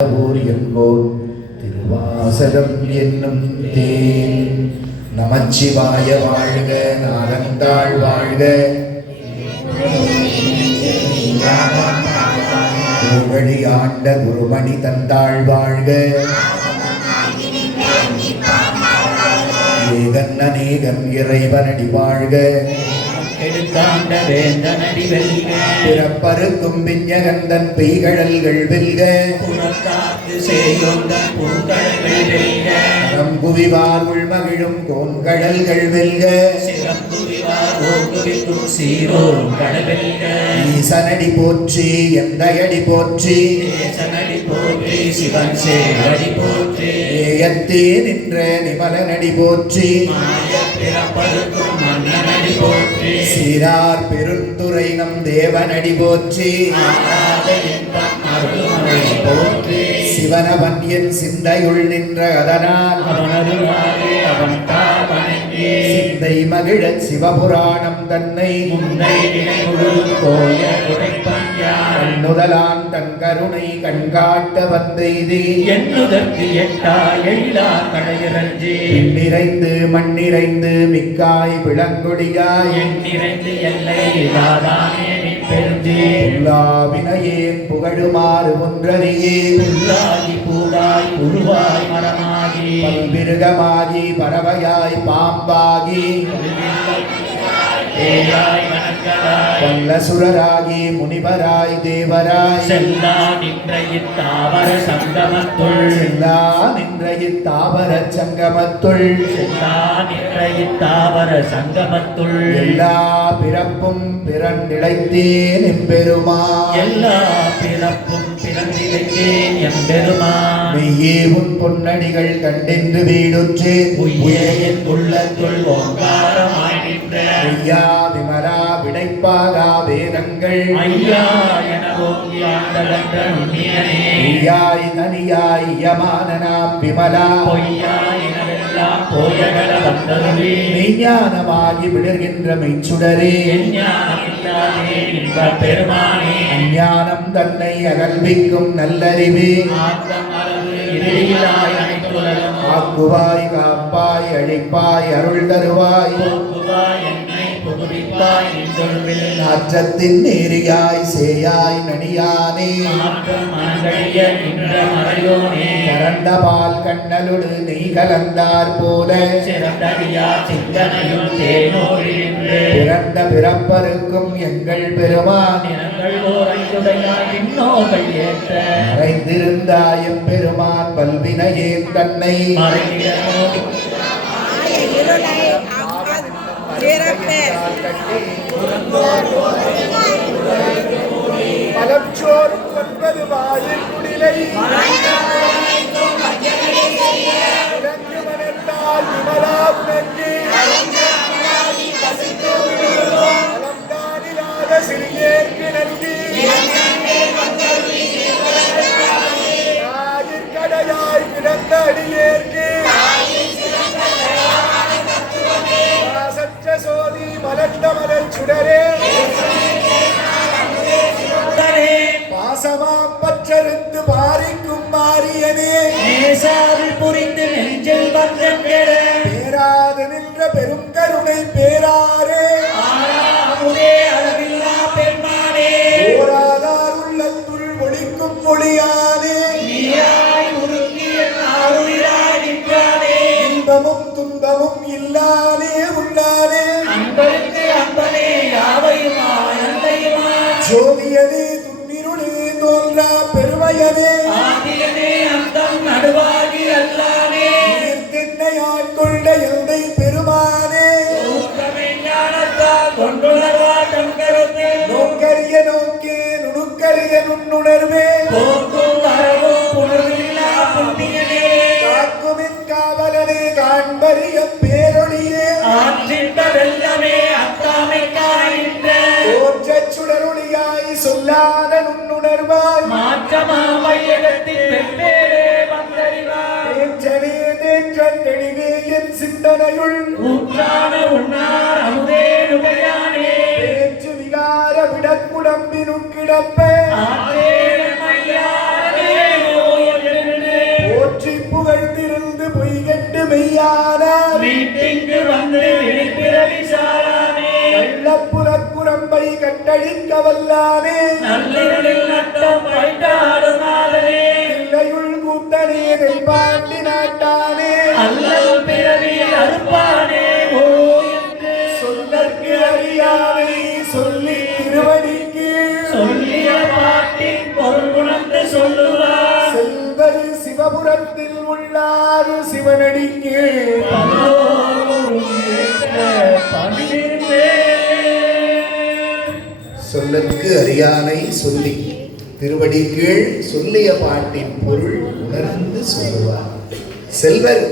என்போர் திருவாசகம் என்னும் தேன். நமச்சிவாய வாழ்க, நாதந்தாள் வாழ்க, கோவழி ஆண்ட குருமணி தந்தாள் வாழ்க, ஏகன் அநேகன் இறைவனடி வாழ்க, எடுத்தாண்ட வேந்தனடி வெல்க, பிறப்பருக்கும் விஞ்ஞகந்தன் பெய்கடல்கள் வெல்க, புறத்தாக்கு செய்யொந்தன் பூங்கடல்கள் வெல்க, நம்புவிவார் உள்மகிழும் கோன்கடல்கள் வெல்க, சிறப்புவிவார் ஓங்குவிக்கும் சீரோரும் கடவெல்க, ஈசனடி போற்றி எந்தையடி போற்றி, தேசனடி போற்றி சிவன் சேவடி போற்றி, ஏயத்தே நின்ற நிமலனடி போற்றி, மாயப் பிறப்பருக்கும் மன்னனடி போற்றி, சீரார் பெருந்துரை நம் தேவனடி போற்றி, ஆராத இன்பம் அருள்மறை போற்றி, சிவனவன் என் சிந்தையுள் நின்ற அதனால் அவனருளாலே அவன் தாவணங்கி, சிந்தை மகிழச் சிவபுராணம் தன்னை முந்தை வினைமுழு கோய உரைப்பன் யான், கண்ணுதலான் தன் கருணை கண்காட்ட வந்தெய்தி, எண்ணுதற்கு எட்டா எழிலா கடையிறஞ்சி, நிறைந்து மண்ணிறைந்து மிக்காய் விளங்கொடியாய் எண்ணிறைந்து எல்லை இல்லாதானே நின் பெருந்தி, வினையேன் புகழுமாறு ஒன்றறியே, புல்லாகி பூடாய் புழுவாய் மரமாகி, பல்விருகமாகி பறவையாய் பாம்பாகி, பேயாய் கணக்கராய், வல்லசுரராகி முனிவராய் தேவராய், செல்லா நின்ற இத்தாவர சங்கமத்துள், செல்லா நின்ற இத்தாவர சங்கமத்துள், செல்லா நின்ற இத்தாவர சங்கமத்துள், எல்லா பிறப்பும் பிறந்திழைத்தேன் எம்பெருமான், எல்லா பிறப்பும் பிறந்திருக்கேன் எம்பெருமான், மெய்யே உன் பொன்னடிகள் கண்டென்று வீடுற்றே, உய்யே என் உள்ளத்துள் ஓங்காரமாய் நின்ற, ஐயா விமலா விடைப்பாகா வேதங்கள், ஐயா என ஓங்கி ஆண்டகன்ற நுண்ணியனே, ஐயாய் தனியாய் யமானனாம் விமலா, பொய்யா எனவெல்லாம் போயகல வந்தருளி, மெய்ஞானமாகி விடுகின்ற மெய்ச்சுடரே, எஞ்ஞானமில்லாதே இன்பப் பெருமானே, அஞ்ஞானம் தன்னை அகல்விக்கும் நல்லறிவே, ஆக்கம் அளவு இடையிலாய் அனைத்துலகம், ஆக்குவாய் காப்பாய் அழிப்பாய் அருள் தருவாய், போக்குவாய் என்னை புகுவிப்பாய் நின்றொழுவில், நாற்றத்தின் நேரியாய் சேயாய் நனியானே, மாற்றம் மனங்கழிய நின்ற மறையோனே, பரந்த பால் கண்ணலுடு நெய் கலந்தார் போல, சிறந்தடியா சிந்தனையுள் தேனோடி நின்று, பிறந்த பிறப்பருக்கும் எங்கள் பெருமான், நிறங்கள் ஓர் ஐந்துடையாய் விண்ணோர்கள் ஏற்ற, மறைந்திருந்தாயம் பெருமான் பல்வினையேன் தன்னை, மறைகிறமோ மலச்சோறும் 9 வாயில் குடிலை, இறங்கு மனத்தால் விமலா உனக்கு, அலம்தானிலாத சிறியேற்கு நல்கி, கடையாய் கிடந்த அடியேற்கு, சற்ற சோதி மலர்ந்த மலர் சுடரே, பாசமாம் பற்றறுத்து பாரிக்கும் மாரியனே, நேசாவில் புரிந்து நெஞ்சில் வந்தென்கெட, பேராது நின்ற பெரும் கருணை பேராரே, ஆறாமுதே அளவில்லா பெருமானே, ஓராதார் உள்ளத்துள் ஒளிக்கும் ஒளியானே, நீயாய் உருக்கிய ஆளுயிராய் நின்றானே, இன்பமும் துன்பமும் இல்லானே உள்ளானே, அன்பருக்கு அன்பனே யாவையுமாய் அன்னையுமா, ஜோதியனே துன்னிருளே தோன்றா பெருமையனே, ஆதியனே அந்தம் நடுவாகி அல்லானே, தென்னை ஆட்கொண்ட எந்தை பெருமானே, ஊக்கமே ஞானத்தால் கொண்டுணர்வா கண்கருத்து, நோக்கரிய நோக்கே நுணுக்கரிய நுண்ணுணர்வே, போக்கும் வரவும் புணர்வில்லா புண்ணியனே, காக்குமின் காவலனே காண்பரிய பேரொழியே, ஆற்றிட்ட வெள்ளமே அத்தாமைக்காய் நின்ற, தோற்றச் சுடரொளியாய் சொல்லாத நுண்ணுணர்வாய், மாற்றமா மையகத்தின் வெவ்வேறே வந்தறிவாய், தேற்றனே தேற்றன் தெளிவே என் சிந்தனையுள், ஊற்றான உண்ணார் அமுதே நுகையானே, பேச்சு விகார விடக்குடம்பினும் கிடப்ப, ஆற்றேன மையாரே ஓய கட்டழிக்க வல்லானே நல்லிருளில் நட்டம் வைத்தாடும் நாதனே இல்லையுள் கூத்தனே தென்பாண்டி நாட்டானே அல்லல் பிறவி அறுப்பானே ஓ என்று சொல்லற்கு அறியாமை சொல்லி திருவடிக்கு சொல்லிய பாட்டின் பொருள் உணர்ந்து சொல்லுவார் செல்வது சிவபுரத்தில் உள்ளாரு சிவனடிக்கு சொல்லற்கு அறியானை சொல்லி திருவடி கீழ் சொல்லிய பாட்டின் பொருள் உணர்ந்து சொல்லுவார். செல்வர்